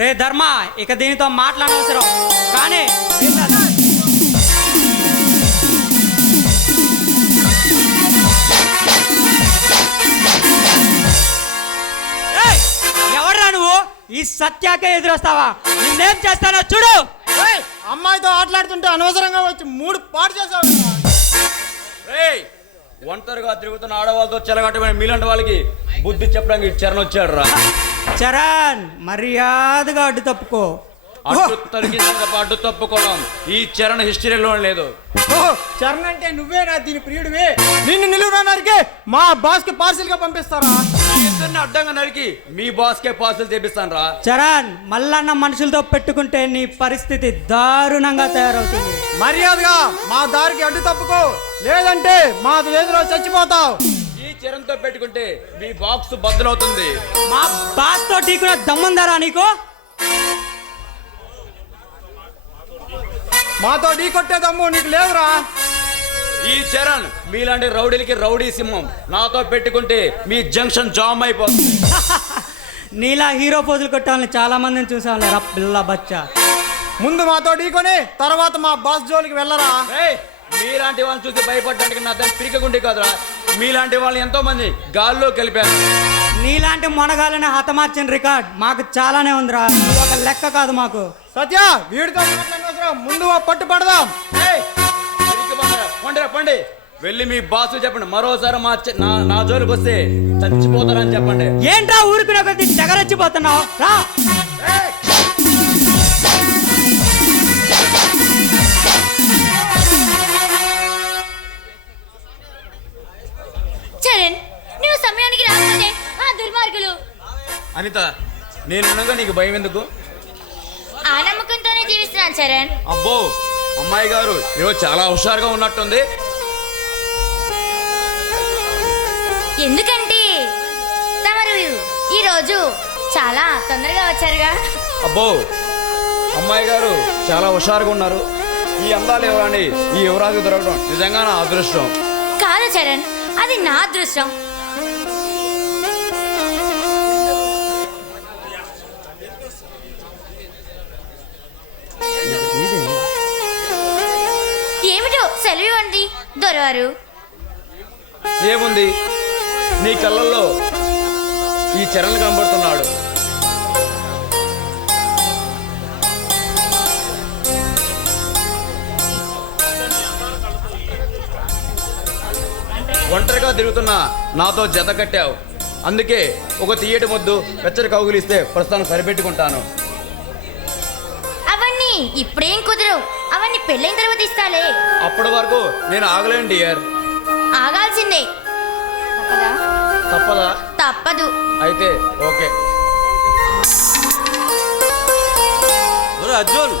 రే ధర్మ, ఇక దీనితో మాట్లాడవసరం కానీ ఎవడ్రా నువ్వు? ఈ సత్యాకే ఎదురొస్తావా? నిన్నేం చేస్తానో చూడు. అమ్మాయితో ఆటలాడుతుంటే అనవసరంగా వచ్చి మూడు పాటు చేసావు. ఒంటరిగా తిరుగుతున్న ఆడవాళ్ళతో చెలగట్టమైన మీలాంటి వాళ్ళకి బుద్ధి చెప్పడానికి చరణ్ వచ్చాడు రా. చరణ్, మర్యాదగా అడ్డు తప్పుకో. అడ్డు తప్పుకోవడం ఈ చరణ్ హిస్టరీలో లేదు. చరణ్ అంటే నువ్వేనా దీని ప్రియుడివి? నిన్ను నిలువునారికి మా బాస్ కి పార్సిల్ గా పంపిస్తారా? అడ్డంగా నరికి మీ బాస్ కే పార్సిల్ చేపిస్తాను రా. చరణ్, మల్లన్న మనుషులతో పెట్టుకుంటే నీ పరిస్థితి దారుణంగా తయారవుతుంది. మర్యాదగా మా దారికి అడ్డు తప్పుకో, లేదంటే మా ఎదురు చచ్చిపోతావు. ఈ చరణ్ తో పెట్టుకుంటే మీ బాక్స్ బద్దలవుతుంది. మా బాస్ తో ఢీకునే దమ్ముందరా నీకు? మాతో ఢీ కొట్టే దమ్ము నీకు లేదురా. ఈ చరణ్ మీలాంటి రౌడీలకి రౌడీ సింహం. నాతో పెట్టుకుంటే మీ జంక్షన్ జామ్ అయిపోతుంది. నీలా హీరో పోజులు కొట్టాలని చాలా మందిని చూసాను రా పిల్ల బచ్చా. ముందు మాతో ఢీకొని తర్వాత మా బాస్ జోలికి వెళ్ళరా. మీలాంటి వాళ్ళని చూసి భయపడడానికి నా దాన్ని పిరికగుండి కాదురా. మీలాంటి వాళ్ళని ఎంతో మంది గాల్లో కలిపారు. నీలాంటి మొనగాలని హతమార్చిన రికార్డ్ మాకు చాలానే ఉందిరా. నువ్వు ఒక లెక్క కాదు మాకు. సత్య, వీడితో ముందు పట్టు పడదాం. పండి వెళ్ళి మీ బాసు చెప్పండి, మరోసారి నా జోలికి వస్తే చచ్చిపోతారని చెప్పండి. ఏంట్రా ఊరికి ఒకటి తెగరచ్చిపోతున్నావు రా. చరణ్, నువ్వు సమయానికి రాకపోతే ఆ దుర్మార్గులు. అనిత, నేనుండగా నీకు భయం ఎందుకు? ఆ నమ్మకంతోనే జీవిస్తున్నాను చరణ్. అబ్బో, అమ్మాయి గారు ఈరోజు చాలా హుషారుగా ఉన్నట్టుంది. ఎందుకంటే తమరు ఈరోజు చాలా తొందరగా వచ్చారుగా. అబ్బో, అమ్మాయి గారు చాలా హుషారుగా ఉన్నారు. ఈ అందాలు ఇవ్వండి, ఈ యువరాజు దొరకడం నిజంగా నా అదృష్టం. కాదు చరణ్, అది నా అదృష్టం. ఏమిటో సెలవివ్వండి దొరవారు. ఏముంది, నీ కళ్ళల్లో ఈ చరణ్ కనబడుతున్నాడు. ఒంటరిగా తిరుగుతున్నా నాతో జత కట్టావు. అందుకే ఒక తీయటి ముద్దు వెచ్చరి కౌగులిస్తే ప్రస్తుతాన్ని సరిపెట్టుకుంటాను. అవన్నీ ఇప్పుడేం కుదరవు, అవన్నీ పెళ్ళైన తర్వాత ఇస్తాలే. అప్పటి వరకు నేను ఆగలేను డియర్. ఆగాల్సిందే. తప్పదా? తప్పదు. అయితే ఓకే. అర్జున్,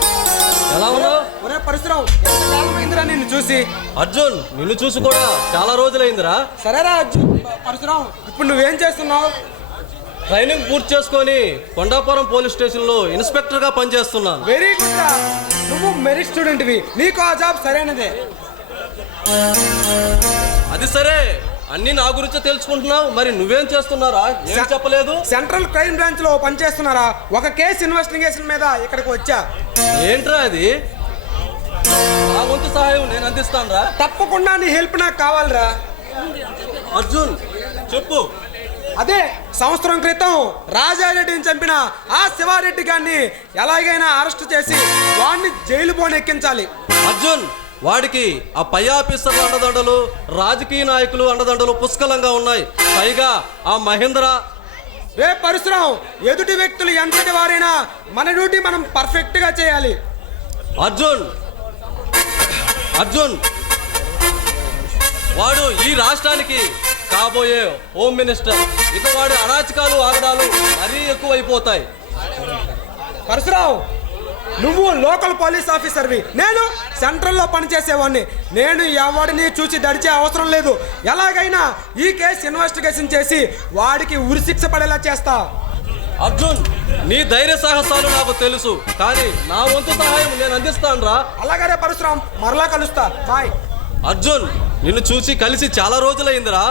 ఎలా ఉన్నావు? ఒరే పరశురావు, ఎంత కాలమైందిరా నిన్ను చూసి. అర్జున్, నిన్ను చూసి కూడా చాలా రోజులైందిరా. సరేరా అర్జున్. పరశురావు, ఇప్పుడు నువ్వేం చేస్తున్నావు? ట్రైనింగ్ పూర్తి చేసుకొని కొండాపురం పోలీస్ స్టేషన్లో ఇన్స్పెక్టర్గా పనిచేస్తున్నాను. వెరీ గుడ్ రా, నువ్వు మెరిట్ స్టూడెంట్వి, నీకు ఆ జాబ్ సరైనదే. అది సరే, అన్ని నా గురించే తెలుసుకుంటున్నావు, మరి నువ్వేం చేస్తున్నారా? ఏం చెప్పలేదు. సెంట్రల్ క్రైమ్ బ్రాంచ్ లో పనిచేస్తున్నారా? ఒక కేసు ఇన్వెస్టిగేషన్ మీద ఇక్కడికి వచ్చా. ఏంట్రా అది? నా వంతు సహాయం నేను అందిస్తాను రా. తప్పకుండా నీ హెల్ప్ నాకు కావాలిరా. అర్జున్, చెప్పు. అదే సంవత్సరం క్రితం రాజారెడ్డిని చంపిన ఆ శివారెడ్డి గారిని ఎలాగైనా అరెస్ట్ చేసి వాడిని జైలు పోనెక్కించాలి. అర్జున్, వాడికి ఆ పై ఆఫీసర్ల అండదండలు, రాజకీయ నాయకులు అండదండలు పుష్కలంగా ఉన్నాయి. పైగా ఆ మహేంద్ర. రే పరశురాం, ఎదుటి వ్యక్తులు ఎంతటి వారైనా మన డ్యూటీ మనం పర్ఫెక్ట్ గా చేయాలి. అర్జున్, వాడు ఈ రాష్ట్రానికి కాబోయే హోమ్ మినిస్టర్. ఇక వాడి అరాచకాలు ఆగడాలు మరీ ఎక్కువైపోతాయి. పరశురావు, నువ్వు లోకల్ పోలీస్ ఆఫీసర్వి, నేను సెంట్రల్లో పనిచేసేవాడిని. నేను ఎవడిని చూసి దడిచే అవసరం లేదు. ఎలాగైనా ఈ కేసు ఇన్వెస్టిగేషన్ చేసి వాడికి ఉరిశిక్ష పడేలా చేస్తా. అర్జున్, నీ ధైర్య సాహసాలు నాకు తెలుసు, కానీ నా వంతు సహాయం నేను అందిస్తాను రా. అలాగనే పరశురాం, మరలా కలుస్తా. బాయ్. అర్జున్, నిన్ను చూసి కలిసి చాలా రోజులైందిరా.